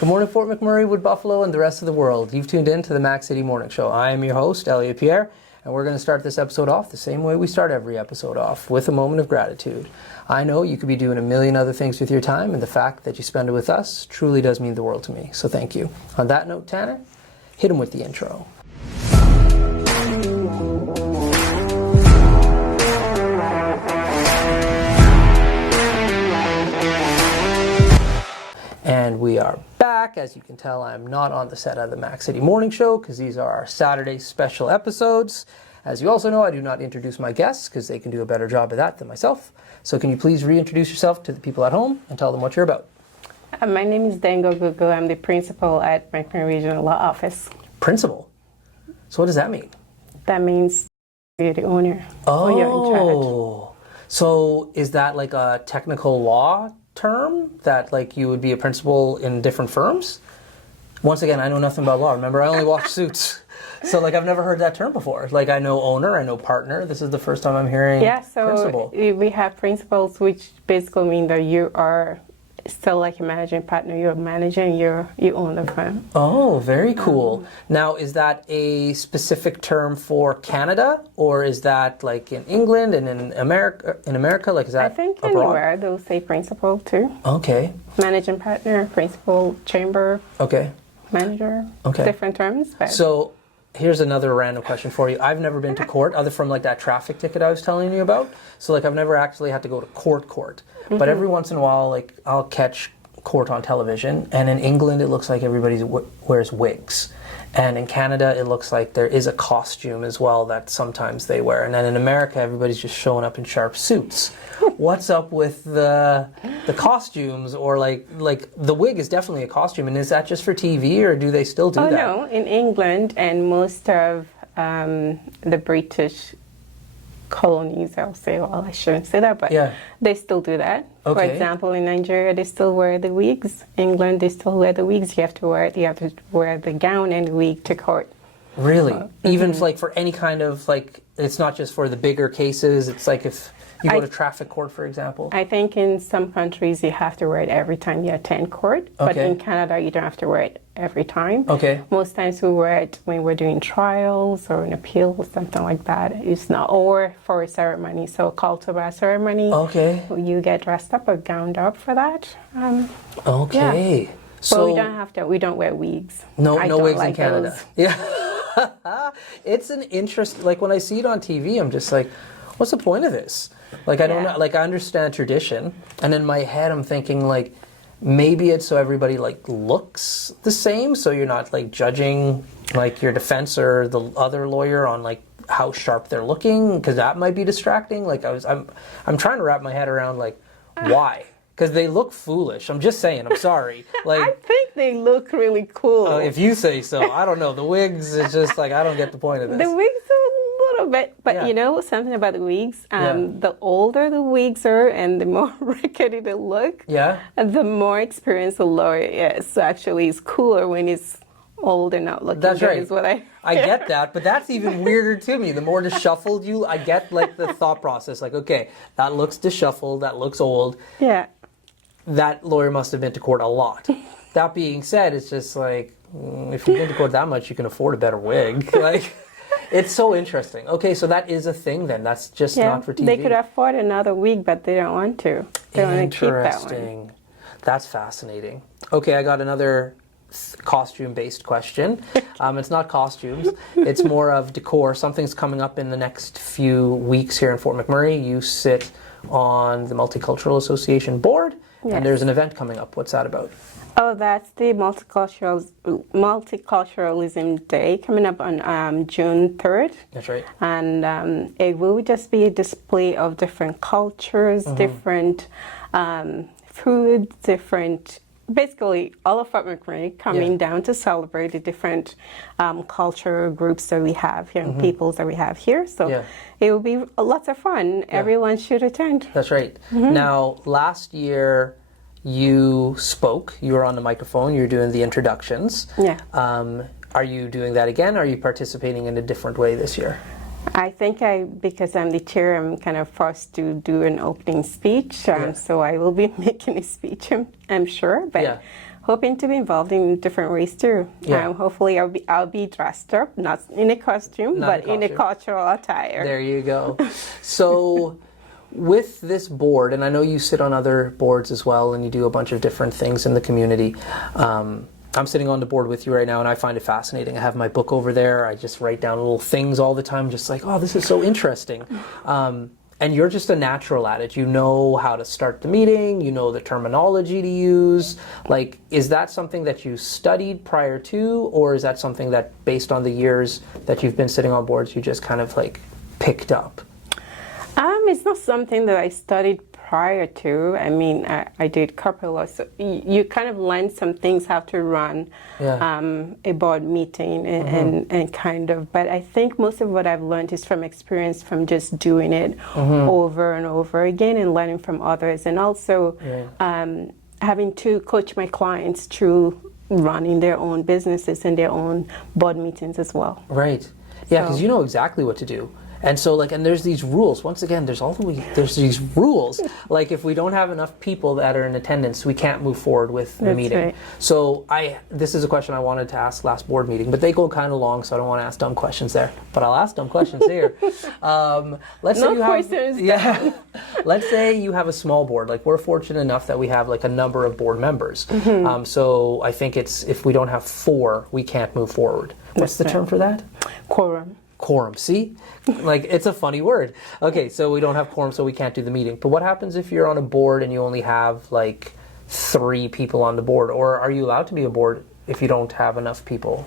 Good morning, Fort McMurray, Wood Buffalo, and the rest of the world. You've tuned in to the Mac City Morning Show. I am your host, Elliot Pierre, and we're going to start this episode off the same way we start every episode off, with a moment of gratitude. I know you could be doing a million other things with your time, and the fact that you spend it with us truly does mean the world to me, so thank you. On that note, Tanner, hit him with the intro. And we are back. As you can tell, I'm not on the set of the Mac City Morning Show because these are our Saturday special episodes. As you also know, I do not introduce my guests because they can do a better job of that than myself. So can you please reintroduce yourself to the people at home and tell them what you're about? My name is Dango Gogo. I'm the principal at McMurray Regional Law Office. Principal? So what does that mean? That means you're the owner. Oh, or you're in charge. So is that like a technical law term that like you would be a principal in different firms? Once again, I know nothing about law. Remember, I only watch Suits. So like I've never heard that term before. Like I know owner, I know partner. This is the first time I'm hearing principal. We have principals, which basically mean that you are still like a managing partner. You're managing, you own the firm. Oh, very cool. Now, is that a specific term for Canada, or is that like in England and in America? Like is that I think abroad? anywhere they'll say principal too. Okay. Managing partner, principal, chamber. Okay. Manager. Okay. Different terms. But So here's another random question for you. I've never been to court other from like that traffic ticket I was telling you about. So like I've never actually had to go to court. But every once in a while, like I'll catch court on television, and in England it looks like everybody wears wigs. And in Canada it looks like there is a costume as well that sometimes they wear. And then in America everybody's just showing up in sharp suits. What's up with the costumes, or like the wig is definitely a costume, and is that just for TV or do they still do that? No, in England and most of the British colonies, I'll say, well, I shouldn't say that, but they still do that. Okay. For example, in Nigeria, they still wear the wigs. England, they still wear the wigs. You have to wear the gown and the wig to court. Really? Even like for any kind of like, it's not just for the bigger cases. It's like if you go to traffic court, for example. I think in some countries you have to wear it every time you attend court, but in Canada you don't have to wear it every time. Okay. Most times we wear it when we're doing trials or an appeal or something like that. It's not, or for a ceremony, so a call to bar ceremony. Okay. You get dressed up or gowned up for that. Okay. Yeah. So But we don't wear wigs. No wigs like in Canada. those. Yeah. It's an interest. Like when I see it on TV, I'm just like, what's the point of this? Like I don't know. Like I understand tradition, and in my head I'm thinking like maybe it's so everybody like looks the same, so you're not like judging like your defense or the other lawyer on like how sharp they're looking, because that might be distracting. Like I'm trying to wrap my head around like why. Because they look foolish. I'm just saying. I'm sorry. Like I think they look really cool. If you say so. I don't know. The wigs is just like I don't get the point of this. The wigs are a little bit, but you know something about the wigs. The older the wigs are, and the more rickety they look, the more experienced the lawyer is. So actually, it's cooler when it's old and not looking That's good. right. Is what I get that, but that's even weirder to me. The more disheveled I get like the thought process. Like, okay, that looks disheveled. That looks old. Yeah. That lawyer must have been to court a lot. That being said, it's just like, if you've been to court that much, you can afford a better wig. Like, it's so interesting. Okay, so that is a thing then. That's just not for TV. They could afford another wig, but they don't want to. They want to keep that one. Interesting. That's fascinating. Okay, I got another costume-based question. It's not costumes. It's more of decor. Something's coming up in the next few weeks here in Fort McMurray. You sit on the Multicultural Association board. Yes. And there's an event coming up. What's that about? Oh, that's the Multiculturalism Day coming up on June 3rd. That's right. And it will just be a display of different cultures, different food, basically all of Fort McMurray coming down to celebrate the different culture groups that we have here and peoples that we have here. So it will be lots of fun. Everyone should attend. That's right. Now, last year you spoke. You were on the microphone. You were doing the introductions. Yeah. Are you doing that again? Or are you participating in a different way this year? I think because I'm the chair, I'm kind of forced to do an opening speech. So I will be making a speech, I'm sure. But hoping to be involved in different ways too. Yeah. Hopefully, I'll be dressed up, not in a costume, but in a cultural attire. There you go. So, with this board, and I know you sit on other boards as well, and you do a bunch of different things in the community. I'm sitting on the board with you right now, and I find it fascinating. I have my book over there. I just write down little things all the time, just like, oh, this is so interesting. And you're just a natural at it. You know how to start the meeting. You know the terminology to use. Like, is that something that you studied prior to, or is that something that, based on the years that you've been sitting on boards, you just kind of like picked up? It's not something that I studied prior to. I mean, I did corporate law, so you kind of learn some things how to run a board meeting and kind of. But I think most of what I've learned is from experience, from just doing it over and over again and learning from others, and also having to coach my clients through running their own businesses and their own board meetings as well. Right. Yeah, because you know exactly what to do. And so, like, and there's these rules. Once again, there's these rules. Like, if we don't have enough people that are in attendance, we can't move forward with the meeting. Right. So, this is a question I wanted to ask last board meeting, but they go kind of long, so I don't want to ask dumb questions there. But I'll ask dumb questions here. Let's say you have a small board. Like, we're fortunate enough that we have like a number of board members. So I think if we don't have 4, we can't move forward. What's the term for that? Quorum. Quorum. See? Like, it's a funny word. Okay, so we don't have quorum, so we can't do the meeting. But what happens if you're on a board and you only have like 3 people on the board? Or are you allowed to be a board if you don't have enough people?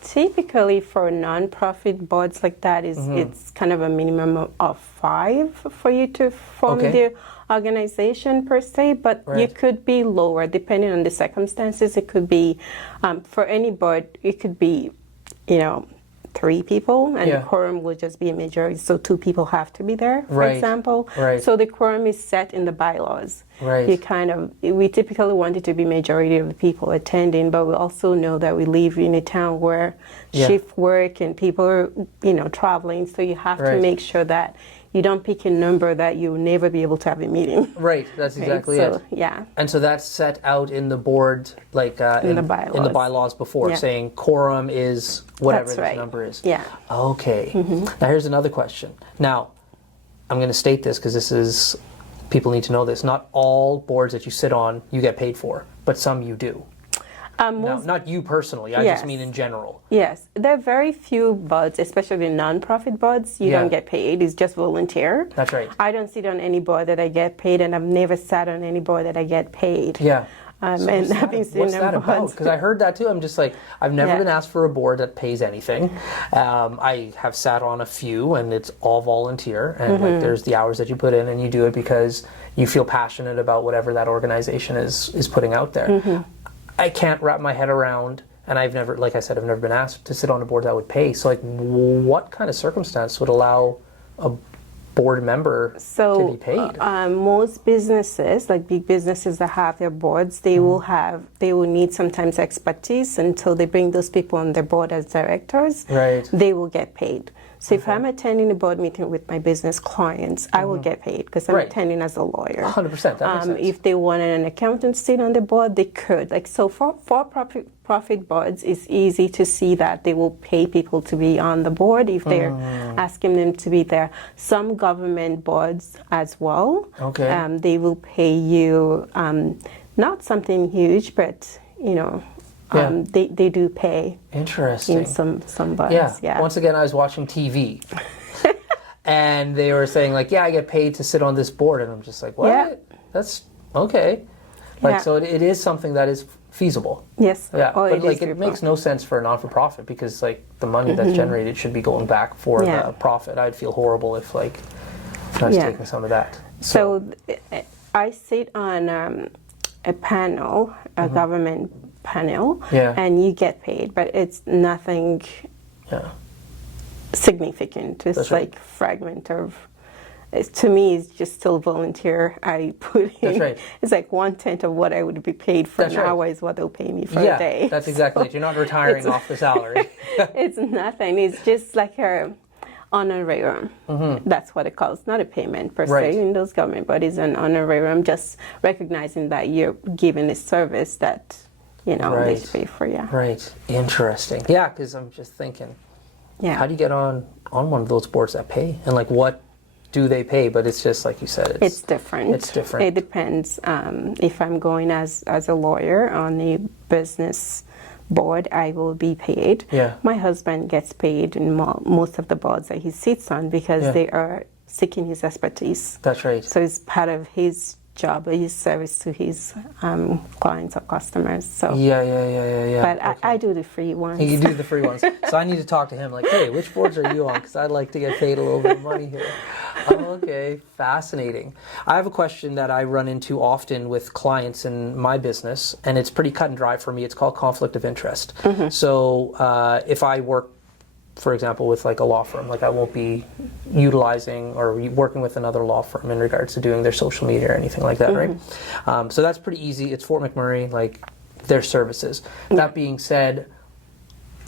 Typically for non-profit boards like that, it's kind of a minimum of 5 for you to form the organization per se, but you could be lower depending on the circumstances. It could be, for any board, it could be, 3 people, and the quorum will just be a majority, so 2 people have to be there, for example. So the quorum is set in the bylaws. We typically want it to be majority of the people attending, but we also know that we live in a town where shift work and people are, traveling, so you have to make sure that you don't pick a number that you'll never be able to have a meeting. Right, that's exactly it. Yeah. And so that's set out in the board, like in the bylaws before, saying quorum is whatever this number is. Yeah. Okay. Now here's another question. Now, I'm going to state this because people need to know this. Not all boards that you sit on you get paid for, but some you do. No, not you personally. I just mean in general. Yes. There are very few boards, especially non-profit boards, you don't get paid. It's just volunteer. That's right. I don't sit on any board that I get paid, and I've never sat on any board that I get paid. Yeah. What's that about? Because I heard that too. I'm just like, I've never been asked for a board that pays anything. I have sat on a few, and it's all volunteer. And like, there's the hours that you put in, and you do it because you feel passionate about whatever that organization is putting out there. I can't wrap my head around, and I've never been asked to sit on a board that would pay. So, like, what kind of circumstance would allow a board member to be paid? Most businesses, like big businesses that have their boards, they will need sometimes expertise until they bring those people on their board as directors. Right. They will get paid. So if I'm attending a board meeting with my business clients, I will get paid because I'm attending as a lawyer. 100%. That makes sense. If they wanted an accountant to sit on the board, they could. Like, so for profit boards, it's easy to see that they will pay people to be on the board if they're asking them to be there. Some government boards as well. Okay. They will pay you not something huge, but they do pay. Interesting. In some boards. Yeah. Once again, I was watching TV. And they were saying, like, I get paid to sit on this board. And I'm just like, what? Yeah. That's okay. Like, so it is something that is feasible. Yes. Yeah. But like, it makes no sense for a non-for-profit because, like, the money that's generated should be going back for the profit. I'd feel horrible if, like, I was taking some of that. So I sit on a panel, a government panel, and you get paid, but it's nothing significant. It's like fragment of. To me, it's just still volunteer. I put in. That's right. It's like 1/10 of what I would be paid for an hour is what they'll pay me for a day. That's exactly it. You're not retiring off the salary. It's nothing. It's just like a honorarium. That's what it calls. Not a payment per se in those government bodies, an honorarium. Just recognizing that you're giving a service that they Right. pay for. Yeah. Right. Interesting. Yeah, because I'm just thinking, Yeah. how do you get on one of those boards that pay? And like, what do they pay? But it's just like you said, It's different. It's different. It depends. If I'm going as a lawyer on the business board, I will be paid. Yeah. My husband gets paid in most of the boards that he sits on because Yeah. they are seeking his expertise. That's right. So it's part of his job, his service to his clients or customers. So, Yeah. but Okay. I do the free ones. You do the free ones. So I need to talk to him like, hey, which boards are you on? Because I'd like to get paid a little bit of money here. Okay, fascinating. I have a question that I run into often with clients in my business, and it's pretty cut and dry for me. It's called conflict of interest. So if I work, for example, with like a law firm, like I won't be utilizing or working with another law firm in regards to doing their social media or anything like that, right? So that's pretty easy. It's Fort McMurray, like their services. That being said,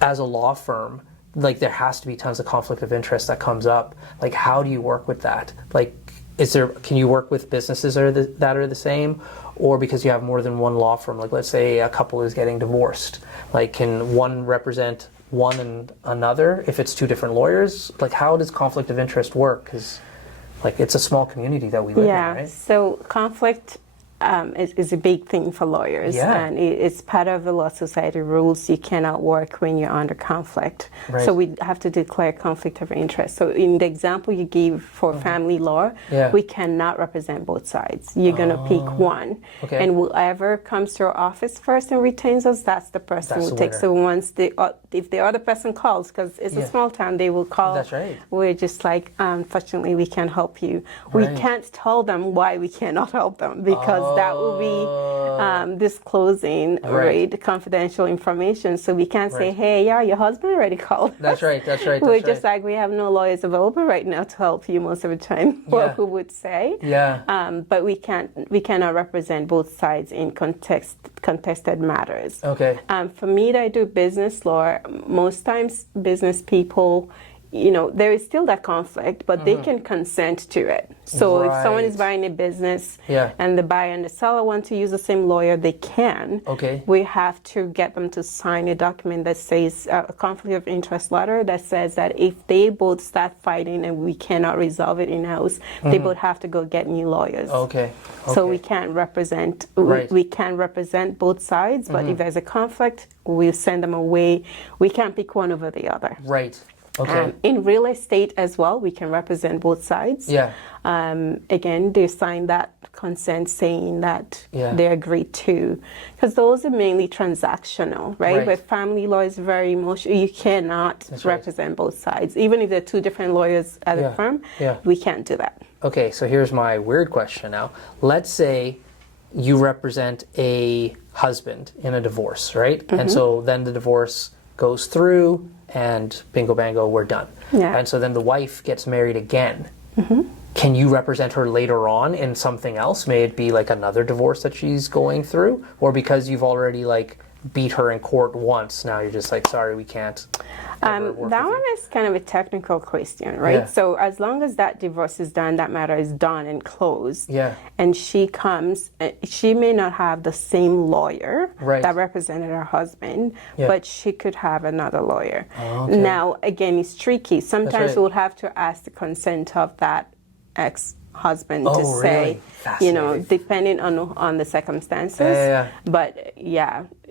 as a law firm, like there has to be tons of conflict of interest that comes up. Like, how do you work with that? Like, can you work with businesses that are the same, or because you have more than one law firm? Like, let's say a couple is getting divorced. Like, can one represent one and another if it's two different lawyers? Like, how does conflict of interest work? Because, like, it's a small community that we live in, right? So conflict is a big thing for lawyers, and it's part of the Law Society rules. You cannot work when you're under conflict. Right. So we have to declare conflict of interest. So in the example you gave for family law, we cannot represent both sides. You're going to pick one, and whoever comes to our office first and retains us, that's the person who takes. So once if the other person calls, because it's a small town, they will call. That's right. We're just like, unfortunately, we can't help you. We can't tell them why we cannot help them, because that will be disclosing confidential information. So we can't say, hey, your husband already called. That's right. We're just like, we have no lawyers available right now to help you most of the time, what we would say. But we cannot represent both sides in contested matters. Okay. For me, that I do business law, most times business people, there is still that conflict, but they can consent to it. So if someone is buying a business and the buyer and the seller want to use the same lawyer, they can. Okay. We have to get them to sign a document that says, a conflict of interest letter that says that if they both start fighting and we cannot resolve it in-house, they both have to go get new lawyers. Okay. So we can't represent, we can represent both sides, but if there's a conflict, we'll send them away. We can't pick one over the other. Right. Okay. In real estate as well, we can represent both sides. Again, they sign that consent saying that they agree to, because those are mainly transactional, right? But family law is very emotional. You cannot represent both sides. Even if they're two different lawyers at a firm, we can't do that. Okay, so here's my weird question now. Let's say you represent a husband in a divorce, right? And so then the divorce goes through, and bingo bango, we're done. And so then the wife gets married again. Can you represent her later on in something else? May it be like another divorce that she's going through, or because you've already like beat her in court once, now you're just like, sorry, we can't. That one is kind of a technical question, right? So as long as that divorce is done, that matter is done and closed, and she comes, she may not have the same lawyer that represented her husband, but she could have another lawyer. Now, again, it's tricky. Sometimes we'll have to ask the consent of that ex-husband to say, depending on the circumstances. But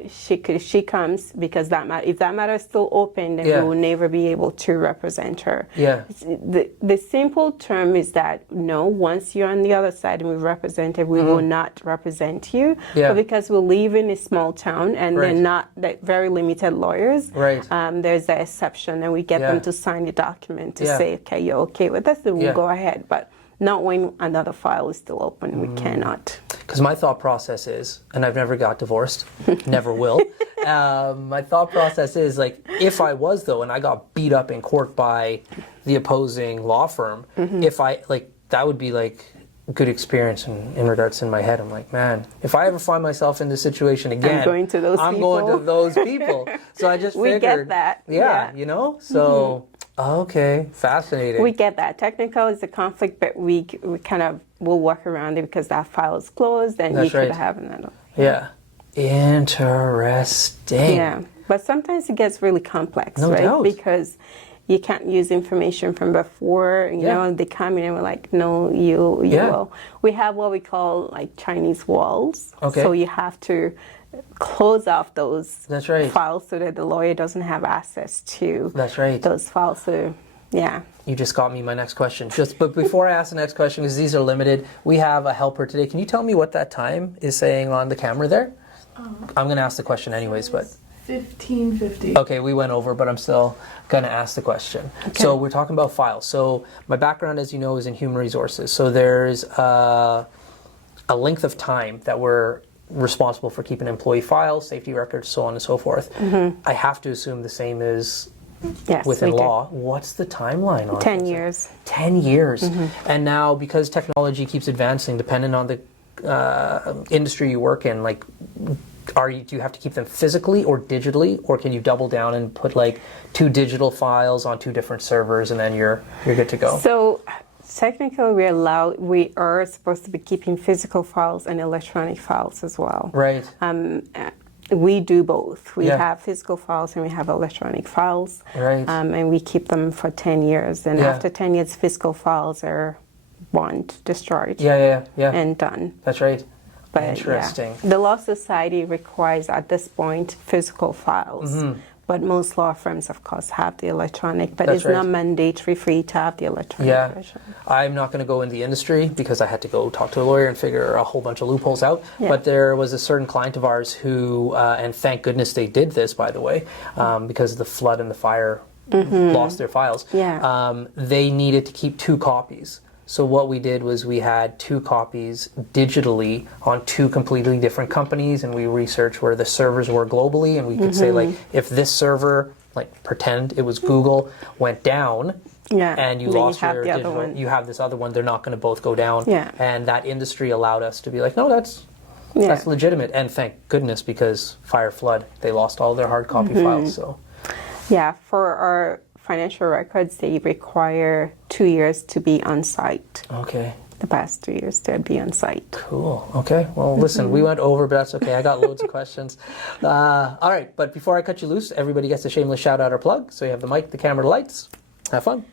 she comes because if that matter is still open, then we will never be able to represent her. The simple term is that no, once you're on the other side and we've represented, we will not represent you. But because we live in a small town and they're not very limited lawyers, there's the exception, and we get them to sign the document to say, okay, you're okay with this, then we'll go ahead. But not when another file is still open. We cannot. Because my thought process is, and I've never got divorced, never will. My thought process is like, if I was though, and I got beat up in court by the opposing law firm, if I that would be like good experience in regards in my head. I'm like, man, if I ever find myself in this situation again, I'm going to those people. So I just we figured, get that. So. Okay, fascinating. We get that. Technical is a conflict, but we kind of will work around it because that file is closed and you could have another. Interesting. Yeah, but sometimes it gets really complex, No right? doubt. Because you can't use information from before. You Yeah. know, they come in and we're like, no, you Yeah. will. We have what we call like Chinese walls. Okay. So you have to close off those That's right. files so that the lawyer doesn't have access to That's right. those files. So yeah. You just got me my next question. But before I ask the next question, because these are limited, we have a helper today. Can you tell me what that time is saying on the camera there? I'm going to ask the question anyways, but 15:50. okay, we went over, but I'm still going to ask the question. Okay. So we're talking about files. So my background, as you know, is in human resources. So there's a length of time that we're responsible for keeping employee files, safety records, so on and so forth. I have to assume the same is Yes, within we do. law. What's the timeline on 10 it? years. 10 years. And now, because technology keeps advancing, depending on the industry you work in, like, do you have to keep them physically or digitally, or can you double down and put like 2 digital files on 2 different servers and then you're good to go? So technically we are supposed to be keeping physical files and electronic files as well. Right. We do both. We Yeah. have physical files and we have electronic files. Right. And we keep them for 10 years. And Yeah. after 10 years, physical files are burned, destroyed, Yeah. and done. That's right. But Interesting. yeah, the Law Society requires at this point physical files. But most law firms, of course, have the electronic, but That's it's right. not mandatory for you to have the electronic Yeah. version. I'm not going to go in the industry because I had to go talk to a lawyer and figure a whole bunch of loopholes out. Yeah. But there was a certain client of ours who, and thank goodness they did this, by the way, because the flood and the fire lost their files. Yeah. They needed to keep 2 copies. So what we did was we had 2 copies digitally on 2 completely different companies, and we researched where the servers were globally, and we could say, like, if this server, like pretend it was Google, went down, Yeah. and you Then lost have your the other digital, one. you have this other one, they're not going to both go down. Yeah. And that industry allowed us to be like, no, that's Yeah. legitimate. And thank goodness, because fire, flood, they lost all their hard copy files. So Yeah, for our financial records, they require 2 years to be on site. okay. The past 2 years to be on site. Cool. Okay. Well, listen, we went over, but that's okay. I got loads of questions. All right. But before I cut you loose, everybody gets a shameless shout out or plug. So you have the mic, the camera, the lights. Have fun.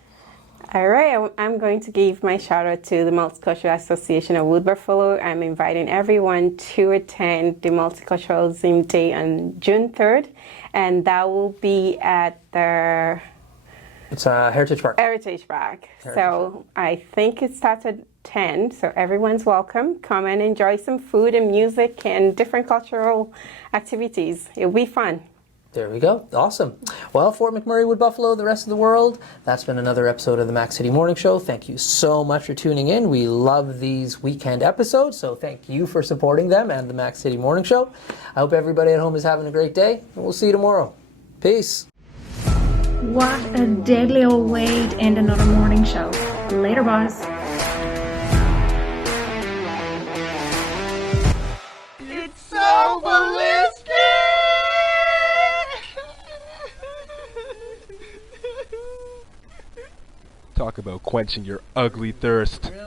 All right, I'm going to give my shout out to the Multicultural Association of Wood Buffalo. I'm inviting everyone to attend the Multiculturalism Day on June 3rd, and that will be at the It's Heritage Park. Heritage Park. So I think it starts at 10, so everyone's welcome. Come and enjoy some food and music and different cultural activities. It'll be fun. There we go. Awesome. Well, Fort McMurray, Wood Buffalo, the rest of the world, that's been another episode of the Mac City Morning Show. Thank you so much for tuning in. We love these weekend episodes, so thank you for supporting them and the Mac City Morning Show. I hope everybody at home is having a great day, and we'll see you tomorrow. Peace. What a deadly old way to end another morning show. Later, boss. It's so ballistic! Talk about quenching your ugly thirst.